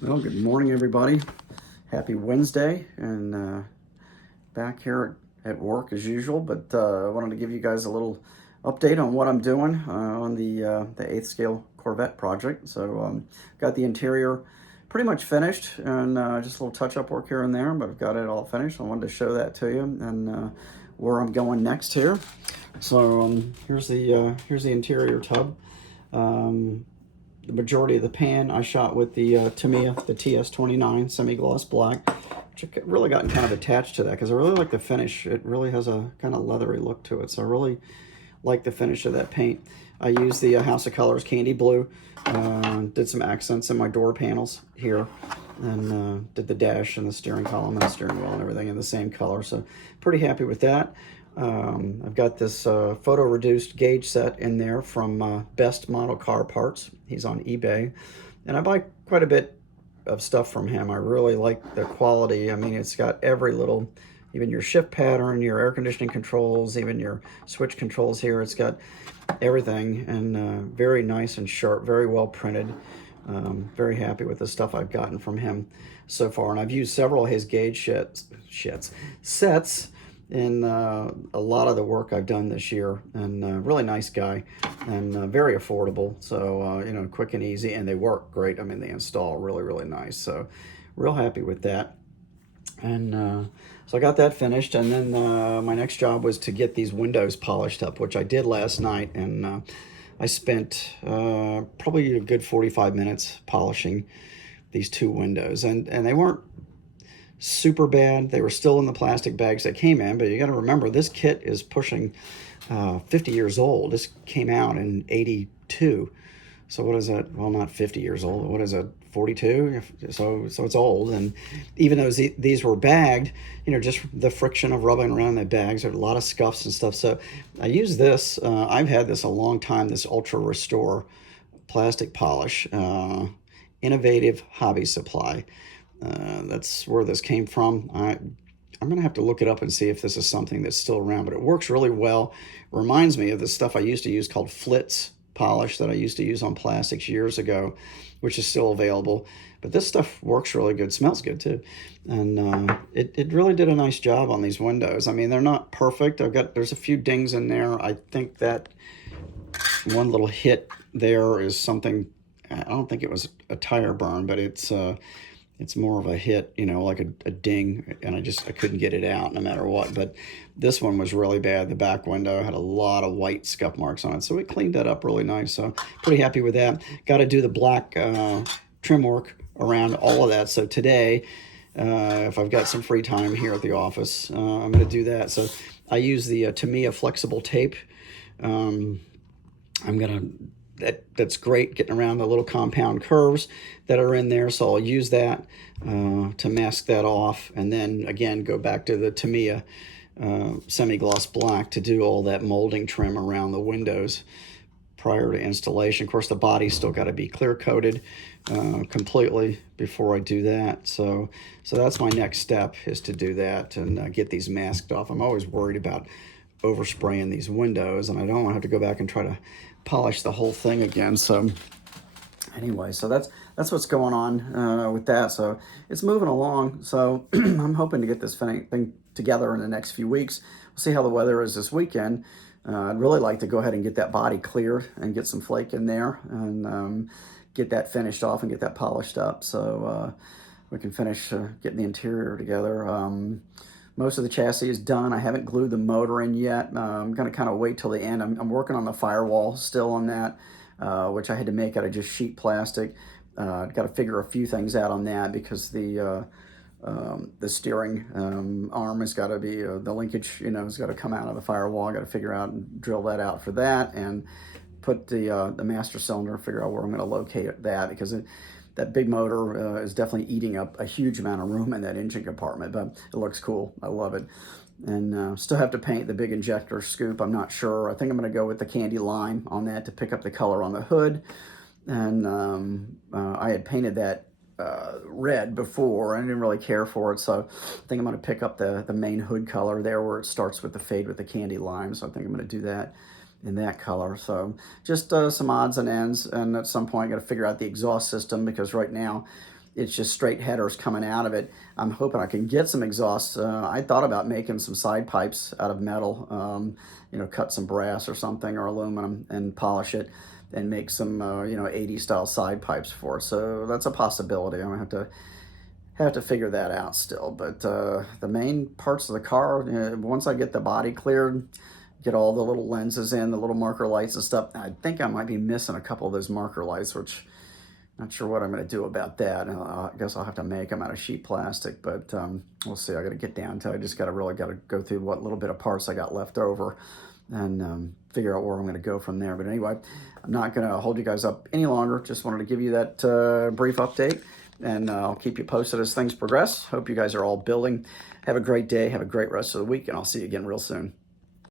Well, good morning, everybody. Happy Wednesday, and back here at work as usual. But I wanted to give you guys a little update on what I'm doing on the eighth scale Corvette project. So got the interior pretty much finished, and just a little touch-up work here and there, but I've got it all finished. I wanted to show that to you, and where I'm going next here. So here's the interior tub. The majority of the pan I shot with the Tamiya, the TS29 semi-gloss black, which I really gotten kind of attached to that because I really like the finish. It really has a kind of leathery look to it, so I really like the finish of that paint. I used the House of Colors candy blue, did some accents in my door panels here, and did the dash and the steering column and the steering wheel and everything in the same color, so pretty happy with that. I've got this photo reduced gauge set in there from Best Model Car Parts. He's on eBay, and I buy quite a bit of stuff from him. I really like the quality. I mean, it's got every little, even your shift pattern, your air conditioning controls, even your switch controls here. It's got everything, and very nice and sharp, very well printed. Very happy with the stuff I've gotten from him so far, and I've used several of his gauge sets in a lot of the work I've done this year, and really nice guy, and very affordable, so you know, quick and easy, and they work great. I mean, they install really nice, so real happy with that. And so I got that finished, and then my next job was to get these windows polished up, which I did last night, and I spent probably a good 45 minutes polishing these two windows, and they weren't super bad. They were still in the plastic bags they came in, but you got to remember, this kit is pushing 50 years old. This came out in 82. So what is that? Well, not 50 years old. What is it? 42? So it's old. And even though these were bagged, you know, just the friction of rubbing around the bags, there are a lot of scuffs and stuff. So I use this. I've had this a long time, this Ultra Restore plastic polish. Innovative Hobby Supply. That's where this came from. I'm gonna have to look it up and see if this is something that's still around, but it works really well. It reminds me of the stuff I used to use called Flitz polish that I used to use on plastics years ago, which is still available. But this stuff works really good, smells good too. And it really did a nice job on these windows. I mean, they're not perfect. There's a few dings in there. I think that one little hit there is something, I don't think it was a tire burn, but it's more of a hit, you know, like a ding, and I couldn't get it out no matter what. But this one was really bad. The back window had a lot of white scuff marks on it, so we cleaned that up really nice. So pretty happy with that. Got to do the black trim work around all of that. So today, if I've got some free time here at the office, I'm going to do that. So I use the Tamiya flexible tape. That's great getting around the little compound curves that are in there, so I'll use that to mask that off, and then again go back to the Tamiya semi-gloss black to do all that molding trim around the windows prior to installation. Of course, the body's still got to be clear coated completely before I do that, so that's my next step, is to do that and get these masked off. I'm always worried about overspraying these windows, and I don't want to have to go back and try to polish the whole thing again. So anyway, so that's what's going on with that. So it's moving along. So I'm hoping to get this thing together in the next few weeks. We'll see how the weather is this weekend. I'd really like to go ahead and get that body cleared and get some flake in there, and get that finished off and get that polished up, so we can finish getting the interior together. Most of the chassis is done. I haven't glued the motor in yet. I'm going to kind of wait till the end. I'm working on the firewall still on that, which I had to make out of just sheet plastic. Got to figure a few things out on that, because the steering arm has got to be, the linkage, you know, has got to come out of the firewall. I got to figure out and drill that out for that, and put the master cylinder, figure out where I'm going to locate that, because that big motor is definitely eating up a huge amount of room in that engine compartment, but it looks cool. I love it. And still have to paint the big injector scoop. I'm not sure. I think I'm going to go with the candy lime on that to pick up the color on the hood. And I had painted that red before. I didn't really care for it, so I think I'm going to pick up the main hood color there where it starts with the fade with the candy lime. So I think I'm going to do that in that color. So just some odds and ends, and at some point I got to figure out the exhaust system, because right now it's just straight headers coming out of it. I'm hoping I can get some exhaust. I thought about making some side pipes out of metal, you know, cut some brass or something or aluminum and polish it and make some, you know, 80 style side pipes for it. So that's a possibility. I'm gonna have to figure that out still. But the main parts of the car, once I get the body cleared, get all the little lenses in, the little marker lights and stuff, I think I might be missing a couple of those marker lights, which not sure what I'm going to do about that. I guess I'll have to make them out of sheet plastic, but we'll see. I got to get down to it. I just got to go through what little bit of parts I got left over and figure out where I'm going to go from there. But anyway, I'm not going to hold you guys up any longer. Just wanted to give you that brief update, and I'll keep you posted as things progress. Hope you guys are all building. Have a great day. Have a great rest of the week, and I'll see you again real soon.